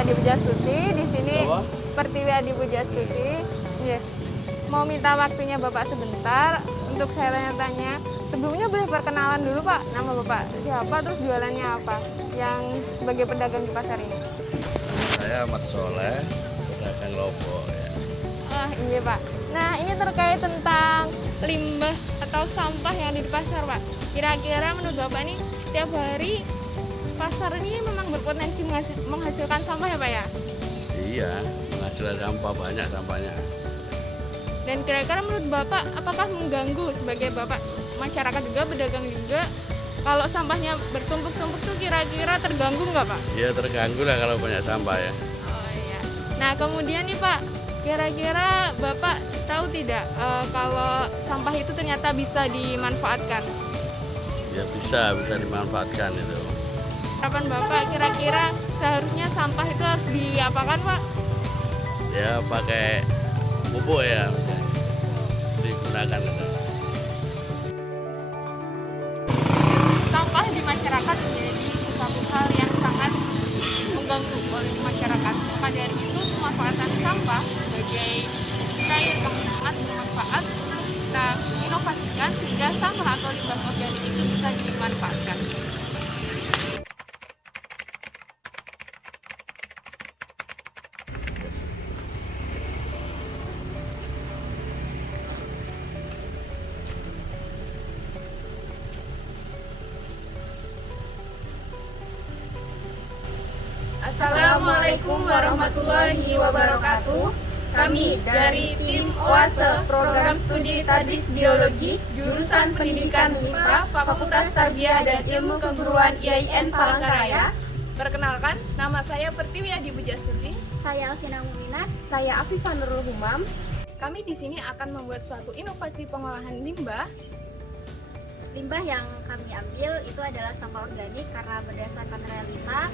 Adi Pujastuti. Di sini Pertiwi Adi Pujastuti. Yeah. Mau minta waktunya Bapak sebentar untuk saya tanya-tanya. Sebelumnya boleh perkenalan dulu Pak, nama Bapak siapa, terus jualannya apa yang sebagai pedagang di pasar ini? Saya Ahmad Soleh, pedagang lombok ya. Iya Pak. Nah ini terkait tentang limbah atau sampah yang ada di pasar Pak. Kira-kira menurut Bapak nih tiap hari pasar ini memang berpotensi menghasilkan sampah ya Pak ya? Iya, menghasilkan sampah, banyak sampahnya. Dan kira-kira menurut Bapak apakah mengganggu sebagai Bapak masyarakat juga, pedagang juga, kalau sampahnya bertumpuk-tumpuk tuh kira-kira terganggu nggak Pak? Ya terganggu lah kalau banyak sampah ya. Oh iya. Nah kemudian nih Pak, kira-kira Bapak tahu tidak kalau sampah itu ternyata bisa dimanfaatkan? Ya bisa dimanfaatkan itu. Harapan Bapak kira-kira seharusnya sampah itu harus diapakan Pak? Ya pakai pupuk ya, digunakan itu. Sampah di masyarakat menjadi suatu hal yang sangat mengganggu oleh masyarakat. Maka dari itu pemanfaatan sampah sebagai cair yang sangat bermanfaat perlu kita inovasikan sehingga sampah atau limbah organik itu bisa dimanfaatkan. Assalamualaikum warahmatullahi wabarakatuh. Kami dari tim OASE Program Studi Tadris Biologi Jurusan Pendidikan MIPA Fakultas Tarbiyah dan Ilmu Keguruan IAIN Palangkaraya. Perkenalkan, nama saya Pertiwi Adi Pujastuti. Saya Alvina Muminah. Saya Afifah Nurul Humam. Kami di sini akan membuat suatu inovasi pengolahan limbah. Limbah yang kami ambil itu adalah sampah organik karena berdasarkan realita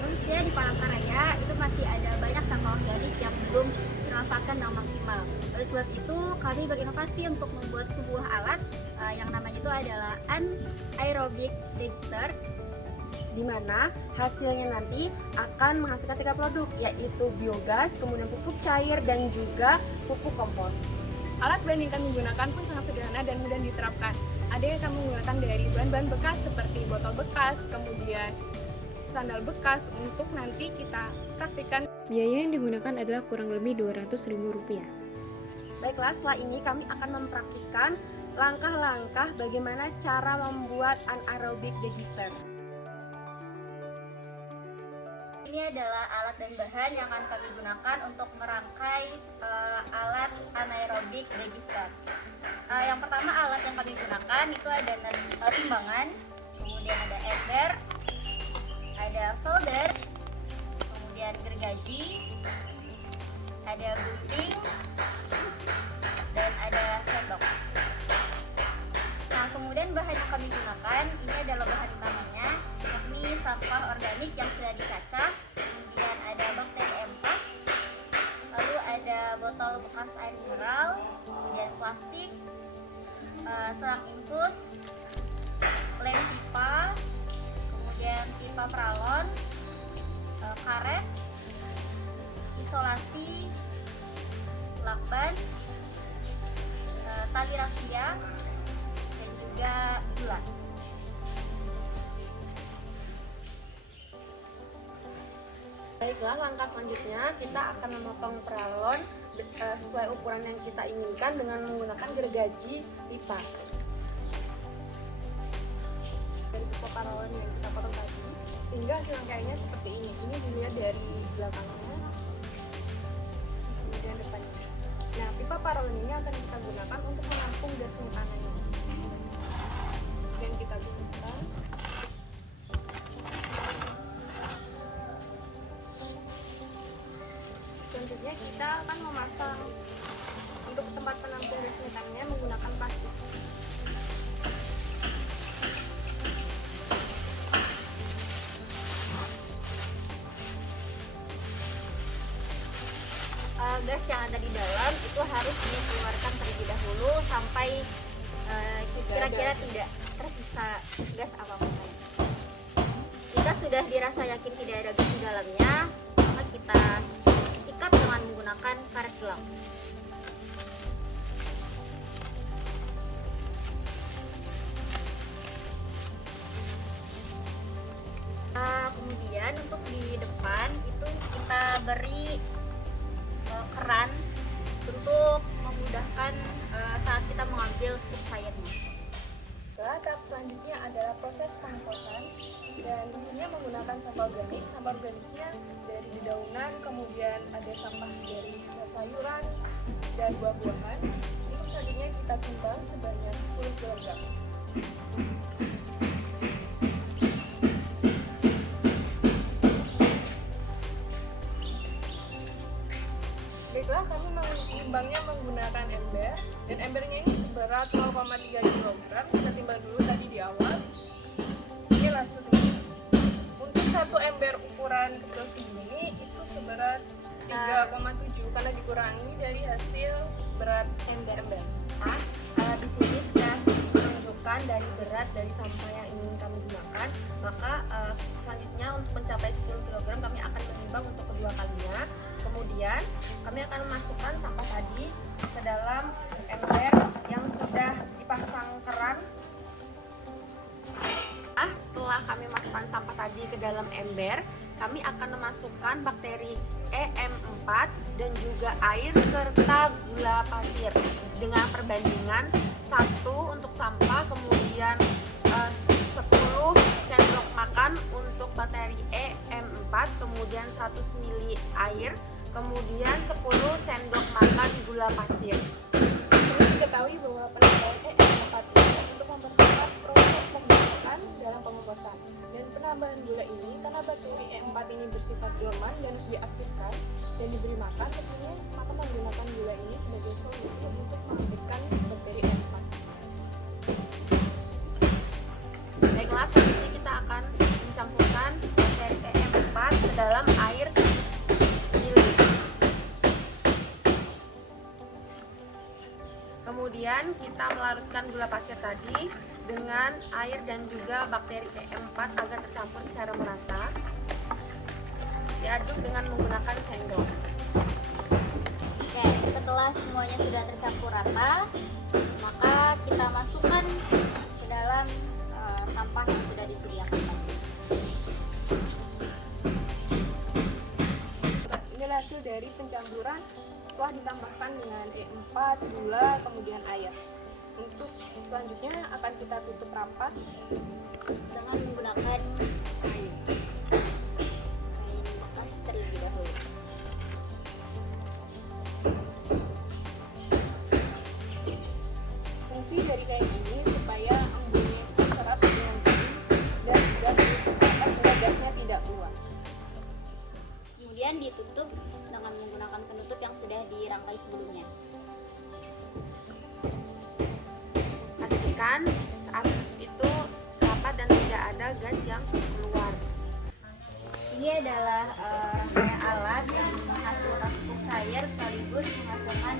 manusia di Palangkaraya itu masih ada banyak sampah organik yang belum dimanfaatkan dengan maksimal. Oleh sebab itu kami berinovasi untuk membuat sebuah alat yang namanya itu adalah anaerobic digester, Di mana hasilnya nanti akan menghasilkan 3 produk, yaitu biogas, kemudian pupuk cair, dan juga pupuk kompos. Alat brand yang kami gunakan pun sangat sederhana dan mudah diterapkan. Ada yang kami gunakan dari bahan-bahan bekas seperti botol bekas, kemudian sandal bekas untuk nanti kita praktikkan. Biaya yang digunakan adalah kurang lebih Rp200.000. Baiklah, setelah ini kami akan mempraktikkan langkah-langkah bagaimana cara membuat anaerobic digester. ini adalah alat dan bahan yang akan kami gunakan untuk merangkai alat anaerobic digester. Yang pertama alat yang kami gunakan itu ada timbangan, kemudian ada ember, ada solder, kemudian gergaji, ada gunting, dan ada sendok. Nah, kemudian bahan yang kami gunakan ini adalah bahan utamanya, yakni sampah organik yang sudah dicacah, kemudian ada bakteri M4, lalu ada botol bekas air mineral, kemudian plastik, selang infus, lem pipa, kemudian pipa pralon, karet, isolasi, lakban, tali rafia, dan juga gula. Baiklah, langkah selanjutnya kita akan memotong pralon sesuai ukuran yang kita inginkan dengan menggunakan gergaji pipa. Dari pipa pralon yang kita potong tadi, sehingga hasil rangkaiannya seperti ini. Ini dilihat dari belakangnya, kemudian depannya. Nah, pipa paralon ini akan kita gunakan untuk menampung gas metanan ini. Dan kita gunakan. Selanjutnya kita akan memasang untuk tempat penampung gas metannya menggunakan plastik. Gas yang ada di dalam itu harus dikeluarkan terlebih dahulu sampai kira-kira tidak tersisa gas apapun. Jika sudah dirasa yakin tidak ada gas di dalamnya, maka kita ikat dengan menggunakan karet gelang. Kemudian untuk di depan itu kita beri keran untuk memudahkan saat kita mengambil scoop sayurnya. Tahap selanjutnya adalah proses pengkosan, dan dulunya menggunakan sampah organik. Sampah organiknya dari dedaunan, kemudian ada sampah dari sayuran dan buah-buahan. Untuk selanjutnya kita timbang sebanyak 10 kg. Baiklah, kami menimbangnya menggunakan ember, dan embernya ini seberat 0,3 kg. Kita timbang dulu tadi di awal. Ini langsungnya. Untuk satu ember ukuran kecil segini itu seberat 3,7 karena dikurangi dari hasil berat ember. Di sini sudah menunjukkan dari berat dari sampah yang ingin kami gunakan. Maka selanjutnya untuk mencapai 10 kg kami akan menimbang untuk kedua kalinya. Kemudian kami akan memasukkan sampah tadi ke dalam ember yang sudah dipasang keran. Setelah kami masukkan sampah tadi ke dalam ember, kami akan memasukkan bakteri EM4 dan juga air serta gula pasir dengan perbandingan 1 untuk sampah, kemudian 10 sendok makan untuk bakteri EM4, kemudian 100 ml air, kemudian 10 sendok makan gula pasir. Perlu diketahui bahwa penambahan EM4 ini untuk mempercepat proses pembentukan dalam pengomposan. Dan penambahan gula ini karena bakteri E4 ini bersifat dorman dan harus diaktifkan dan diberi makan, tentunya maka menggunakan gula ini sebagai solusi untuk mengaktifkan bakteri E4. Baiklah, selanjutnya kita akan mencampurkan bakteri EM4 ke dalam air 100 ml. Kemudian kita melarutkan gula pasir tadi dengan air dan juga bakteri EM4 agar tercampur secara merata. Diaduk dengan menggunakan sendok. Oke, setelah semuanya sudah tercampur rata, maka kita masukkan ke dalam sampah yang sudah disediakan tadi. Inilah hasil dari pencampuran setelah ditambahkan dengan E4, gula, kemudian air. Untuk selanjutnya akan kita tutup rapat Dengan menggunakan kain bekas terlebih dahulu. fungsi dari kain ini supaya embunnya itu terserap dengan baik dan tidak ditutup rapat sehingga gasnya tidak keluar. Kemudian ditutup dengan menggunakan penutup yang sudah dirangkai sebelumnya. Pastikan saat itu rapat dan tidak ada gas yang keluar. Ini adalah rangkaian alat yang menghasilkan pupuk cair sekaligus menghasilkan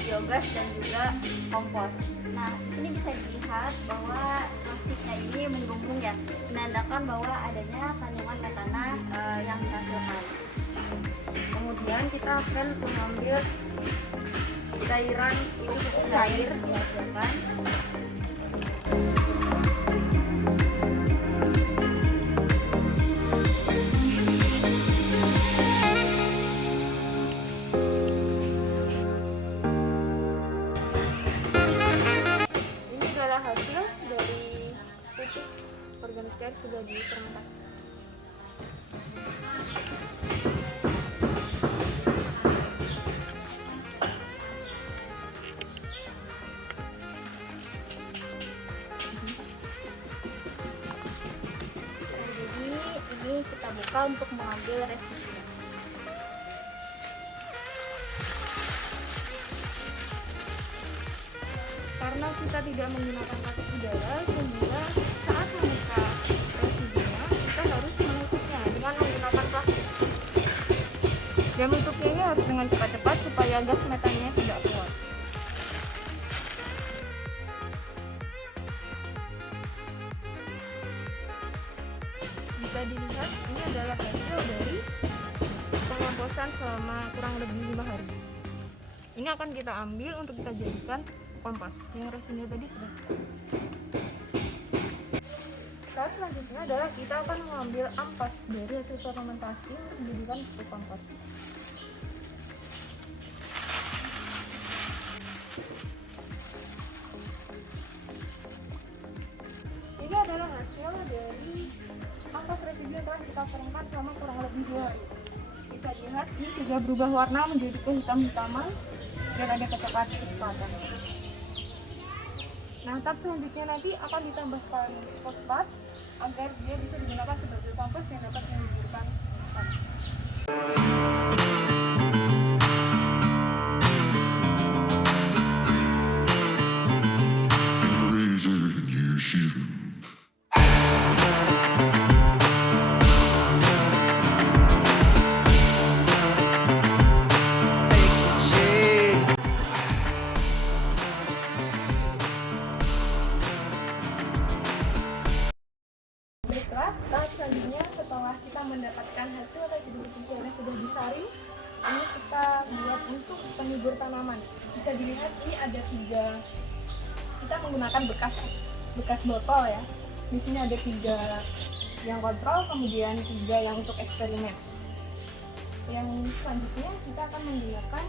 biogas dan juga kompos. Nah, di sini bisa dilihat bahwa plastiknya ini menggumpung ya, menandakan bahwa adanya kandungan metana yang dihasilkan. Kemudian kita akan mengambil cairan pupuk cair dihasilkan. Ini adalah hasil dari pupuk organik cair sudah difermentasi. Jadi ini kita buka untuk mengambil resisinya. Karena kita tidak menggunakan lapisan udara, sehingga saat membuka residunya kita harus menutupnya dengan menggunakan plastik. Dan menutupnya ini harus dengan cepat-cepat supaya gas metannya tidak keluar. Bisa dilihat ini adalah hasil dari pengomposan selama kurang lebih 5 hari. Ini akan kita ambil untuk kita jadikan kompos. Yang resinnya tadi sudah. Tahap selanjutnya adalah kita akan mengambil ampas dari hasil fermentasi untuk dijadikan pupuk kompos. Ini adalah hasil dari ampas residu yang telah kita keringkan selama kurang lebih 2 hari. Bisa dilihat ini sudah berubah warna menjadi kehitam-hitaman dan ada kecoklatan. Nah, tahap selanjutnya nanti akan ditambahkan fosfat agar dia bisa digunakan sebagai kompos yang dapat menyuburkan tanah. Baiklah, tahap selanjutnya setelah kita mendapatkan hasil residu pencairan yang sudah disaring, ini kita buat untuk penyubur tanaman. Bisa dilihat ini ada 3. Kita menggunakan bekas botol ya. Di sini ada 3 yang kontrol, kemudian 3 yang untuk eksperimen. Yang selanjutnya kita akan menggunakan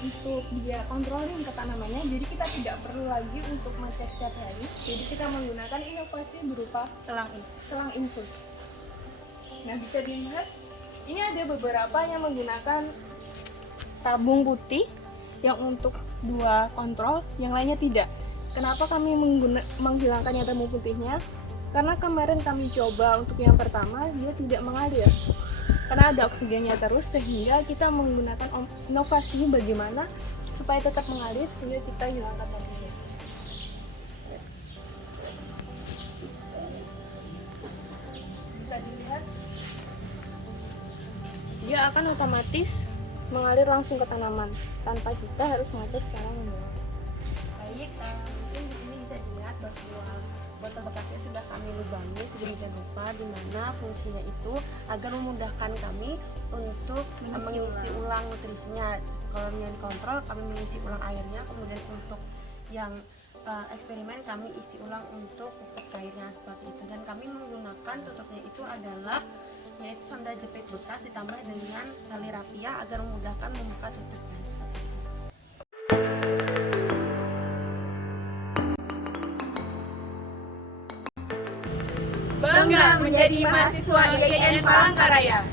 untuk dia kontrolin ke tanamannya, jadi kita tidak perlu lagi untuk ngecek setiap hari. Jadi kita menggunakan inovasi berupa selang infus. Nah, bisa dilihat ini ada beberapa yang menggunakan tabung putih yang untuk 2 kontrol, yang lainnya tidak. Kenapa kami menghilangkan yang tabung putihnya? Karena kemarin kami coba untuk yang pertama dia tidak mengalir karena ada oksigennya terus, sehingga kita menggunakan inovasi bagaimana supaya tetap mengalir sehingga kita hilangkan tabungnya. Bisa dilihat dia akan otomatis mengalir langsung ke tanaman tanpa kita harus mengecas secara manual. Baik, mungkin di sini bisa dilihat bahwa botol bekasnya sudah kami lubangi sedemikian rupa, di mana fungsinya itu agar memudahkan kami untuk mengisi ulang nutrisinya. Kalau yang dikontrol kami mengisi ulang airnya, kemudian untuk yang eksperimen kami isi ulang untuk pupuk cairnya seperti itu. Dan kami menggunakan tutupnya itu adalah yaitu sonda jepit bekas ditambah dengan tali rapia agar memudahkan membuka tutupnya seperti itu. Bangga menjadi mahasiswa IGN Palangkaraya.